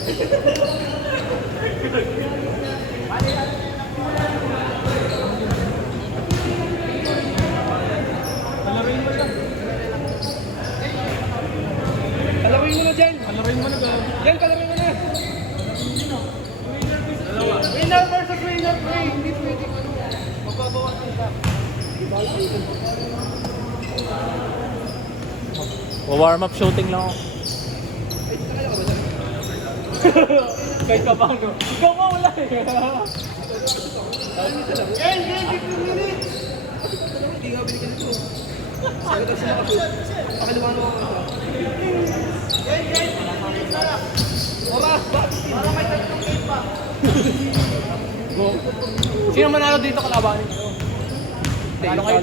Kalawin mo na dyan. Kalawin mo na dyan. Dyan, kalawin mo na. Winner versus winner play. Hindi pwede. Magbabawasan ka. Warm up shooting lang ako. Kahit ka bang no? Ikaw mo wala eh. Yan, 15 minutes. Hindi nga binigyan ito. Sabi daw sila kapit. Pakaliwan mo ako. Yan. Oras, bakit? Para may tatlong game pa. Go. Sino manalo dito kalabanin ko? Talo kayo.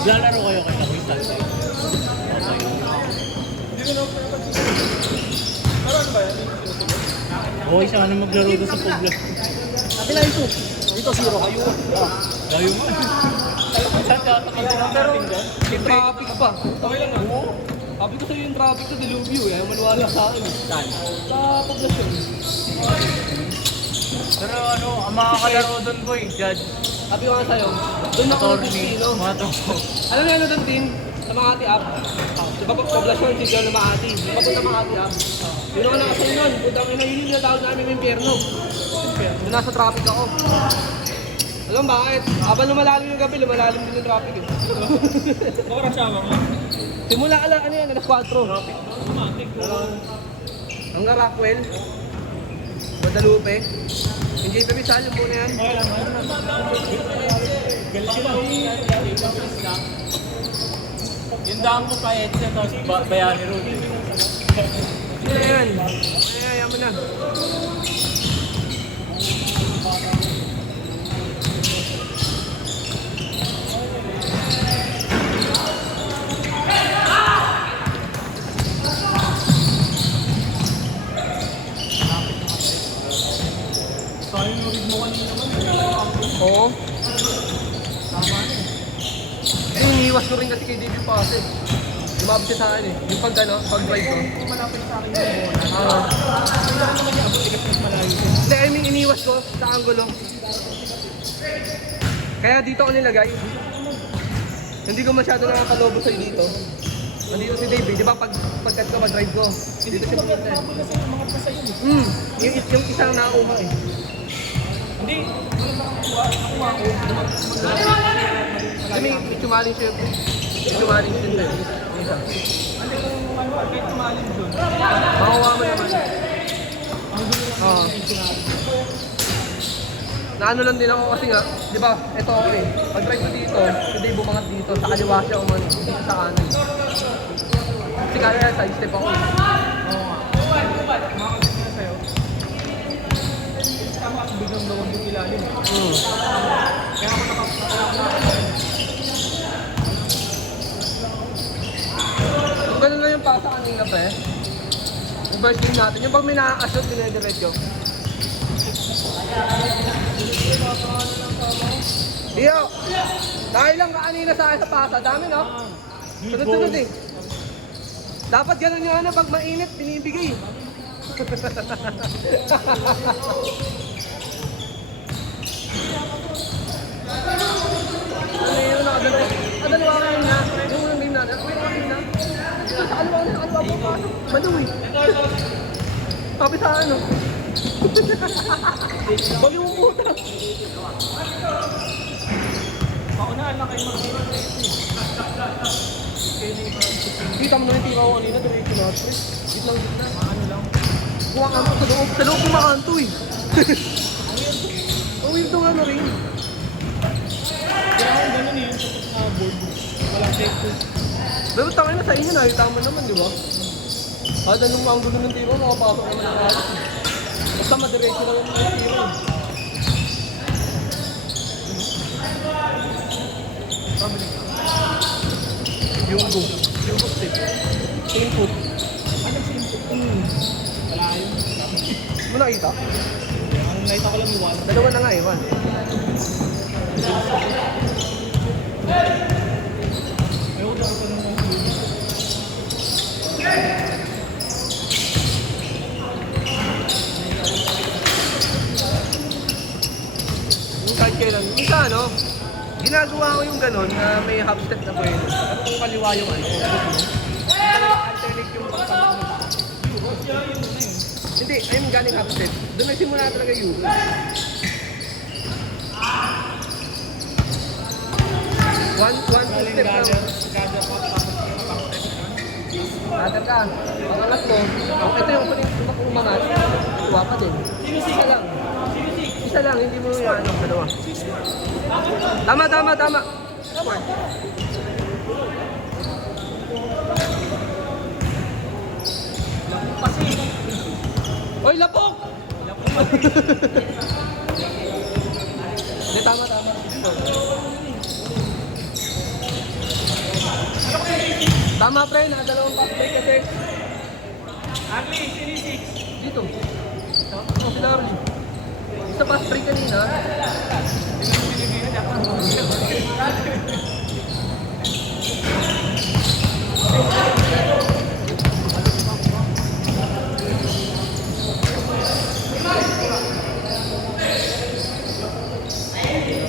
Lalaro kayo kay Kapoy Santay. Okay siya, ano maglaro doon sa Poblas? Ate na ito. Dito, 0. Ayun. Layo mo. Saan ka natin dyan? Yung traffic pa. Okay lang nga. Oo. Sabi ko sa'yo yung traffic sa Deluvio eh. Ayaw maniwala sa akin eh. Saan? Sa poblasyon. Pero ano, ang makakalaro doon boy, Judge. Sabi ko nga sa'yo, doon ako ng Pino. Mga tropo. Alam niyo ano doon din? Sa Makati app. Sa poblasyon, si John na Makati. Papunta Makati app. Yun ako nakasayo nun. Punta ko yun yung tinatawag namin ng impyerno. Doon nasa traffic ako. Alam bakit? Habang lumalalim yung gabi, lumalalim din yung traffic eh. Baka siya mo. Simula ano yan, alas 4. Traffic doon, automatic. Hanggang Rockwell. Guadalupe. Yung JP Rizal, yung muna yan. Okay lang, galit sila. Yung daan mo pa EDSA, tapos Bayani Road. Ayan. Ayan mo na. Sayang yung rig mo kanina man. Oo. Iniiwas ko rin kasi kay David Pase. Lumabot siya sa akin eh. Yung pag drive ko. Malapit sa akin yung bola. Kailangan naman niya abot tigas mas malayo. Hindi, I mean, iniwas ko sa angulo. Kaya dito ko nilagay. Hindi ko masyado nakakalobo sa'yo dito. Nandito si David, di ba pagkat ko mag-drive ko. Dito siya pumunta eh. Mga pasa yun. Yung isang nauma eh. Hindi. Nakuha ko. Kasi may tumaling siya. May tumaling siya. Isa. Ano kung kahit tumalim doon. Makuha mo naman. Oo. Naano lang din ako kasi nga, di ba, ito ako eh. Pag-drive ko dito, hindi bumangat dito, sa kaliwa siya umano, dito sa kanan. Kasi kaya side step ako eh. Oo nga. Makakasip na sa'yo. Tama kasi biglang gawang yung ilalim. Kaya ako Ganun lang yung pasa kanina pa eh. Yung first game natin, yung pag may nakakashoot, dinediretso. Dio! Dahil lang ka kanina sa akin sa pasa, dami no? Sunod-sunod eh. Dapat ganun yung ano, pag mainit, binibigay. Ano yun, nakadalawa. Nakadalawa ka yun na. Yung unang game natin. May mga game na. Sa kaliwa na, sa kaliwa po pasok. Maliw eh. Sabi sa ano. Huwag yung puta. Paunahan lang kayo mag-iwan. Kita mo na yung tira ko kanina, diretso na ito. Gitlang gitna. Ano lang. Kuha ka mo sa loob. Sa loob kumakanto eh. Ang weird nga na rin. Kaya ako ganun yun. Board. Walang safety. Pero tangin na sa inyo, nakita mo naman, di ba? Kahit anong angulo ng tiro, makapasok naman ang alas. Basta madiretso lang yung tiro. Yung go. Yung go step. Input. Anong input? Wala yun. Mo nakita? Ang nakita ko lang yung one. Dalawa na nga eh, man. Ayoko daw ko nung Yung kahit kailan. Isa ano, ginagawa ko yung ganon na may half step na pwede. Pero kung kaliwa yung ano, alternate yung pagpapalak mo. Hindi, ayun galing half step. Doon nagsimula talaga yung one step lang. Gather ka. Pangalat mo. Ito yung kuning umangat. Tuwa pa din. Isa lang. Isa lang, hindi mo yung ano, dalawa. Tama. Tama. Oy, lapok! Hindi, tama. Tama, pre, nakadalawang pack break kasi. Arlie, sinisik. Dito. Si Darly. Isa pass break kanina.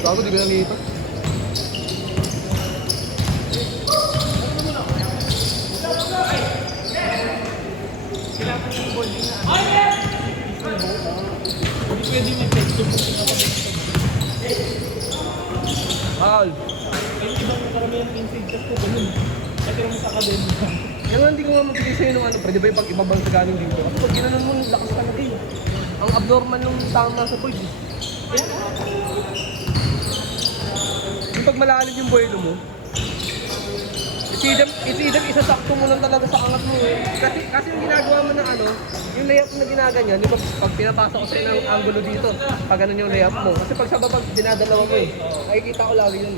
Bago, di ka nalito. Sila po yung bonding na. Hindi pwede may texture kung pinapabalik. Foul. Yung ibang karamihan ng infected ko ganun. Kasi yung sa academy. Kaya nga hindi ko nga magbigay sa'yo nung ano, pwede ba yung pag-ibabang sa galing dito? Kasi pag ginanon mo, lakas talaga eh. Ang abnormal nung tama sa board eh. Yung pag malalim yung buwelo mo, it's either isasakto mo lang talaga sa angat mo eh. Kasi yung ginagawa mo ng ano, yung layup na ginaganyan, di ba pag pinapasa ko sa'yo ng angulo dito, pag ganun yung layup mo. Kasi pag sa baba, dinadalawa mo eh. Nakikita ko lagi yun.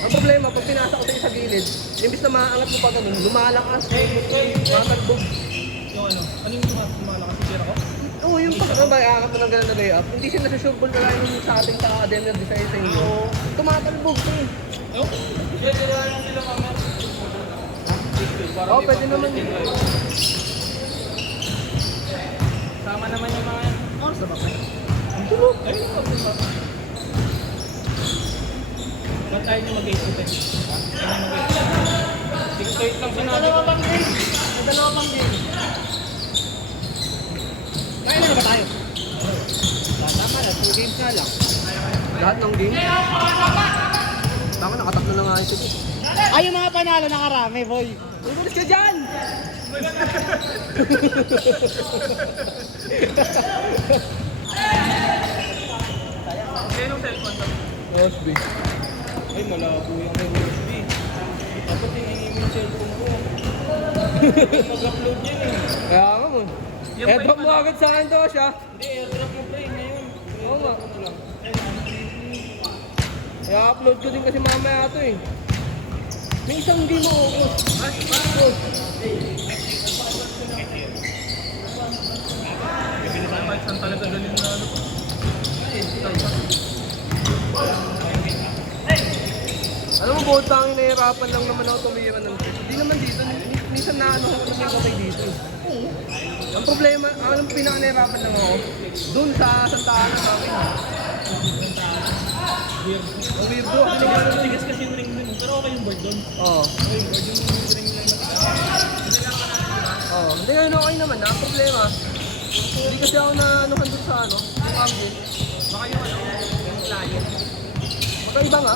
Ang problema, pag pinasa ko sa'yo sa gilid, imbis na maangat mo pa ganun, lumalakas, matagbog. Yung ano yung lumalakas si Kira ko? Oo, yung pag ano ba, aangat mo ng ganun na layup, hindi siya nasa-sure ball na yung sa ating sa Academy of Design sa inyo. Tumatalbog eh. Yo? Yeah, kailangan lang sila mamaya. Oo, pwede naman yun. Sama naman yung mga oras na ba? Ang tulog. Ayun yung pagpunta. Ba't tayo niya mag-8-open? Wait lang sinabi ko. Dalawa pang game. Kaya na ba tayo? Tama na, 2 games na lang. Lahat ng game? Tama, nakatatlo na nga ito. Ay, yung mga panalo nakarami, boy. Ugulis ka dyan! Kaya nung cellphone daw? USB. Ay, malabo yung may USB. Dapat hingin mo yung cellphone ko. Mag-upload yan eh. Kaya nga mo. Airdrop mo agad sa akin to siya. Hindi, airdrop mo pre, ngayon. Oo nga. Kaya upload ko din kasi mamaya ito eh. May isang hindi mo uubos. Saan talaga galing na ano? Alam mo, buod tanging nahihirapan lang naman ako tumira ng set. Hindi naman dito. Minsan na ano ako naman kamay dito eh. Ang problema, alam mo, pinaka-nahihirapan lang ako. Doon sa Santa Ana namin. Ang weirdo. Kasi nagano ng Tigas kasi yung ring dun. Pero okay yung board dun. Oo. Okay yung board yung ring lang na. Oo. Hindi ngayon okay naman na. Ang problema, hindi kasi ako na anuhan doon sa ano. Pangit. Baka yung ano, yung client. Magkaiba nga.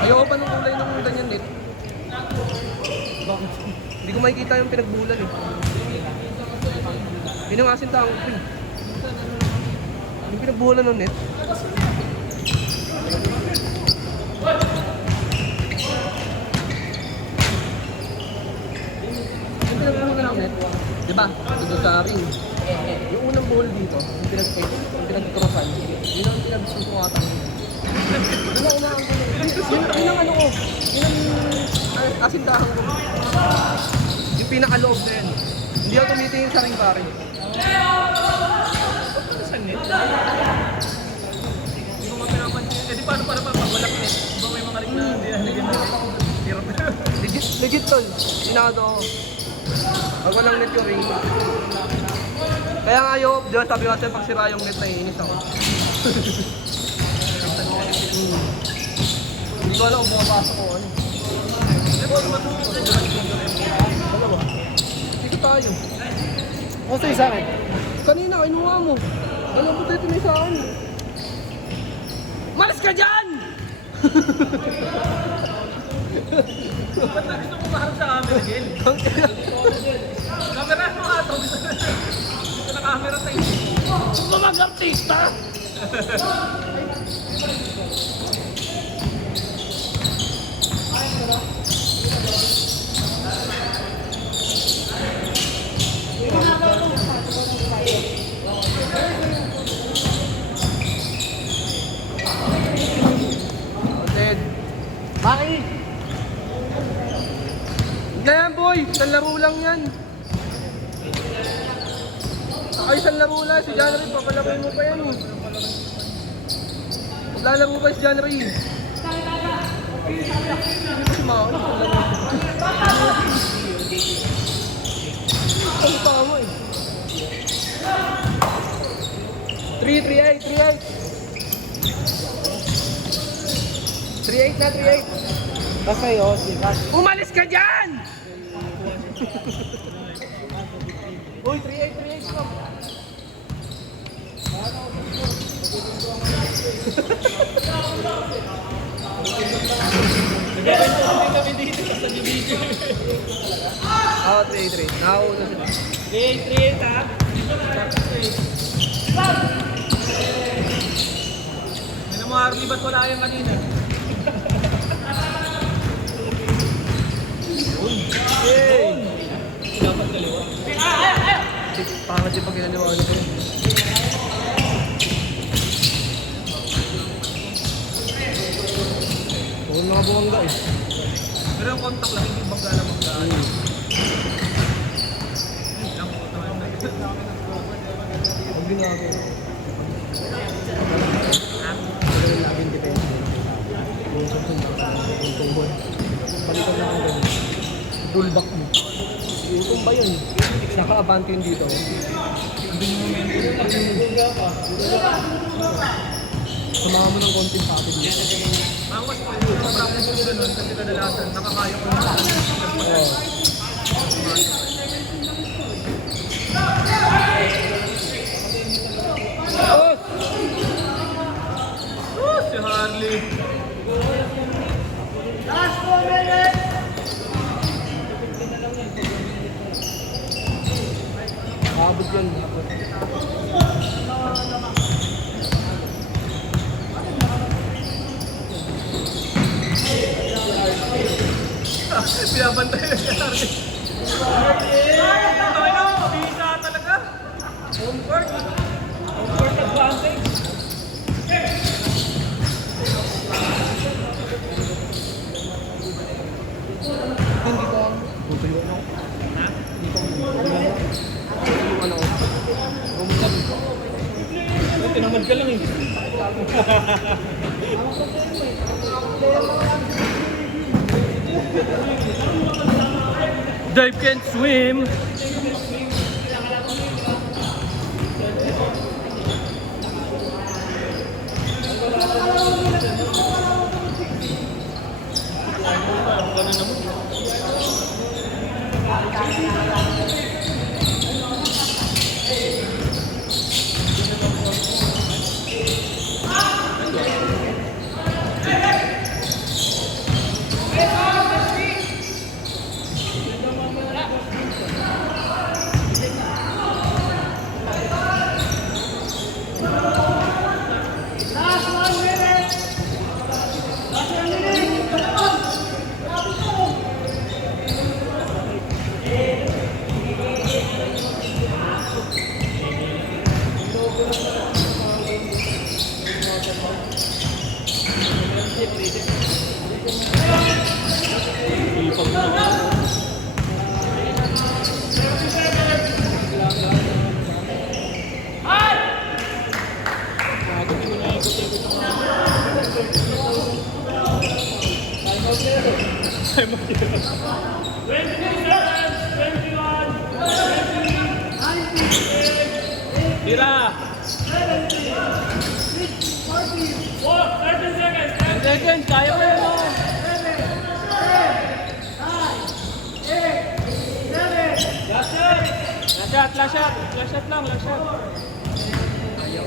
Ayoko pa nung kulay nung ganyan net. Bakit? Hindi ko makikita yung pinagbulan eh. Yun yung asin taong ko eh. Yung pinagbulan ng net. Yung pinagbulan ng net, diba? Dito sa ring. Yung unang buhol dito, yung pinagkrosan, yun ang pinagsusungatan. Yun ang unahan ko. Yun ang ano ko. Yun ang asintahan ko. Yung pinakaloob na yun. Hindi ako tumitingin sa ring pare. Saan net? Hindi ko mapinapansin. Eh di paano para pagbalak net? Di ba may mga ring na nilagyan na net? Hirap na. Legit tol. Sinado ako. Pag walang net yung ring. Kaya nga ayoko, di ba sabi ko kasi pag sira yung net na iinis ako. Hindi ko alam kung bumapasok ko ano. Dito tayo. O sa'yo sa akin? Kanina, kinuha mo. Alam mo dito may sa akin. Malis ka dyan! Ba't na gusto mo maharap sa camera again? Camera mo nga ito. Gusto na camera tayo. Gusto mag-artista? Ted. Bakit? Hindi yan boy, isang laro lang yan. Ay, isang laro lang. Si John Ray, papalakoy mo pa yan eh. Maglalaro pa si John Ray. Hindi ko si Mao. Ang paka mo eh. 3-8. 3-8 na, 3-8. Basta yun, sikat. Umalis ka dyan! Uy, 3-8 ka. Kami dito sa video. Oo, 3-8. Nakauna sila. 3-8 ha? May namaharli ba't wala yan kanina? Yay! Dapat kaliwa. Pangat yung pag ginaliwanag ko yun. Oo, mga buwangga eh. Pero yung contact lang, hindi bangga na bangga. Ang ginagawa. Ang laging depende. Yung yung tumbol. Palitan na ang ganyan. Rollback mo. Yung tumba yun. Naka-abante yun dito. Samahan mo ng konting patin dito. Ang mas po, yung practice ko ganun kasi kadalasan, nakakaya ko yung Oo. si Harley. Abot yun. Pinabantay na si Harley. Ay no, bisa talaga. Home court. Home court advantage. Hindi ko. Tutulungan ako. Ha? Hindi ko. Tutulungan ako. Bumutag. Tinamad ka lang eh. Dave can swim. Time of year. 21. Tira. 10 seconds, kaya mo yun, oh. Last shot! Last shot! Last shot lang, last shot. Ayaw.